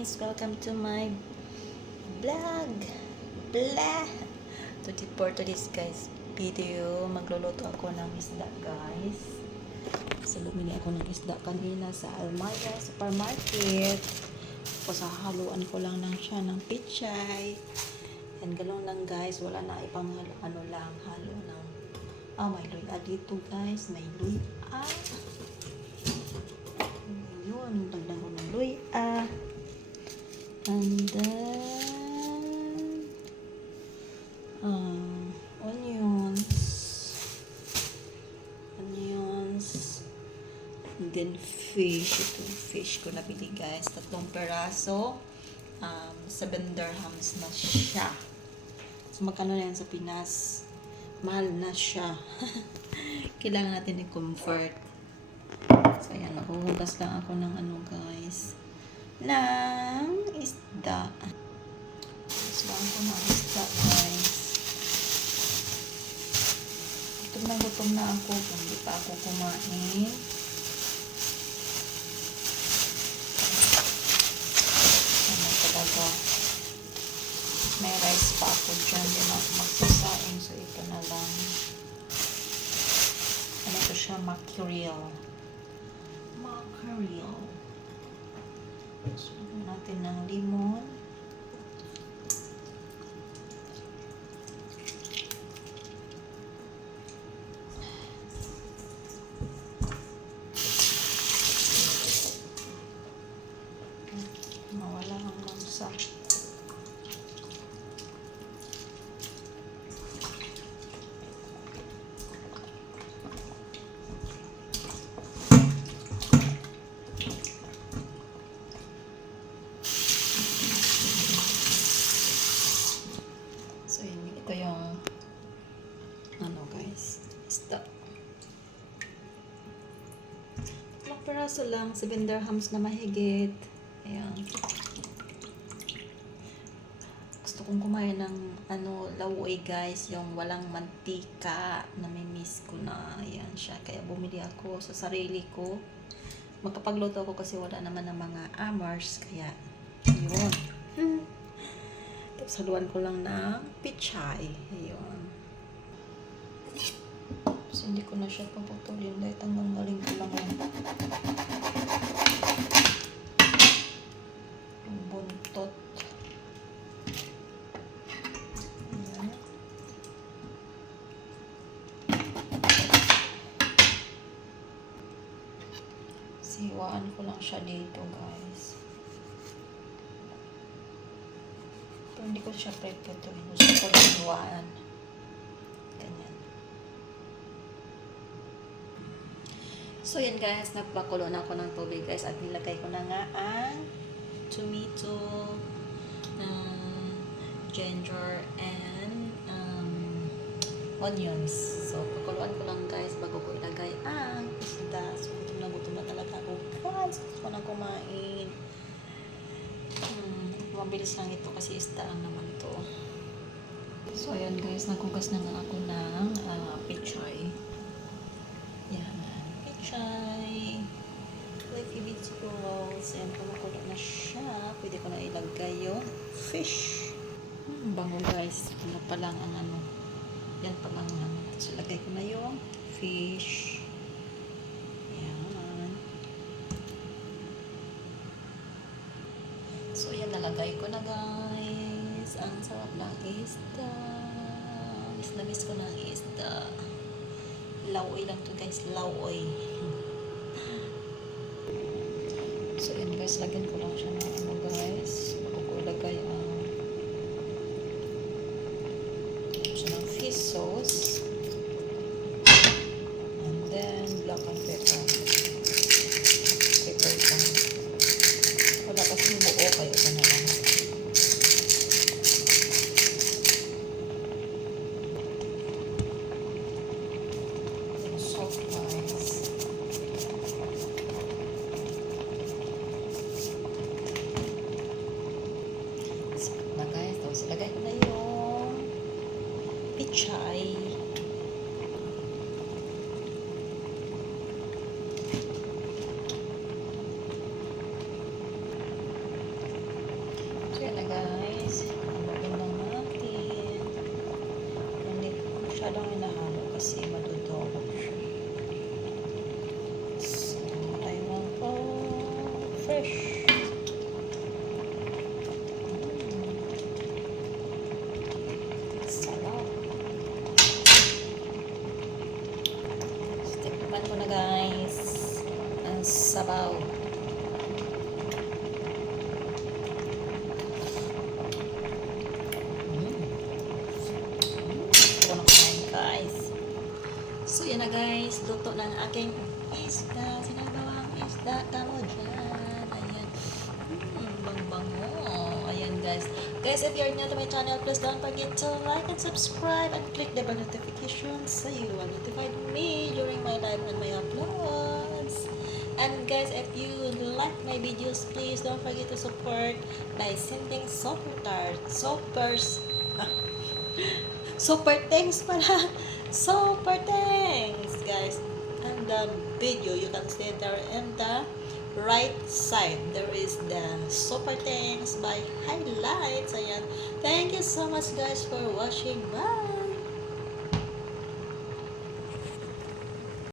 Guys, welcome to my vlog. Blah! For today's guys video, magluluto ako ng isda guys. So, bumili ako ng isda kanina sa Almaya Supermarket. Tapos hahaluan ko lang siya ng pichay. And galon lang guys, wala na ipang halo lang, halo ng may luya dito guys, may luya. Yun, dagdag ko ng luya. And then onions, and then fish. Itong fish ko nabili guys, 3 peraso, 7 dirhams na siya. So magkano na yan sa Pinas? Mahal na siya. Kailangan natin i-convert. So ayan, maghuhugas lang ako ng guys, ng isda. Gusto ko ng isda guys. Gutom na ako kung hindi pa ako kumain. Ano talaga, may rice pa ako dyan, hindi na ako magsasain, so ito na lang. Ano ito siya, mackerel. So, natin ng limon. Mawala hanggang sa ito yung guys, isda. Ilang peraso lang, 7 dirhams na mahigit. Ayan. Gusto kong kumain ng lawoy guys, yung walang mantika. Namimiss ko na. Ayan siya, kaya bumili ako sa sarili ko. Magkapagluto ako kasi wala naman ng mga amers, kaya yun. Tapos haluan ko lang ng pichay. Ayun. So, hindi ko na siya paputulin dahil tanggaling ko lang yung buntot. Ayan. Siwaan ko lang siya dito guys. Pero hindi ko siya preputuin. Gusto ko lang hiwaan. Ganyan. So, yan guys. Nagpakulo na ako ng tubig guys. At nilagay ko na nga ang tomato, ginger, and onions. So, pakuluan ko lang guys bago ko ilagay ang isda. So, gutom na talaga ako guys. Gusto ko na kumain. Mabilis lang ito kasi isdaan naman to. So ayan guys, naghugas na nga ako ng pichay. Yan, pichay with vegetables, and kumukulo na siya. Pwede ko na ilagay yung fish. Bango guys. Ano pa lang ang yan pa lang so lagay ko na yung fish. So, yan, nalagay ko na guys. Ang sarap ng isda. Miss ko ng isda. Lawoy lang to guys. Lawoy. So, yan guys. Lagyan ko lang siya ng guys. Bago ko ilagay ang ng fish sauce. And then, black and pepper. Pepper lang. Wala kasi buo, kaya ito na lang. Salt guys. So na guys, tapos ilagay ko na yung pichay. fish. Sarap. Tikman ko na guys. Ang sabaw. Gusto ko na kumain guys. So yan na guys. Luto ng aking isda. Sinagawang isda. Tamo dyan. Ayan. Bang-bango. Ayan guys. Guys, if you're new to my channel, please don't forget to like and subscribe and click the bell notification so you will notify me during my live and my uploads. And guys, if you like my videos, please don't forget to support by sending super thanks pala. Super thanks guys. And the video you can see there in the right side there is the super thanks by highlights. Ayan. Thank you so much guys for watching. Bye.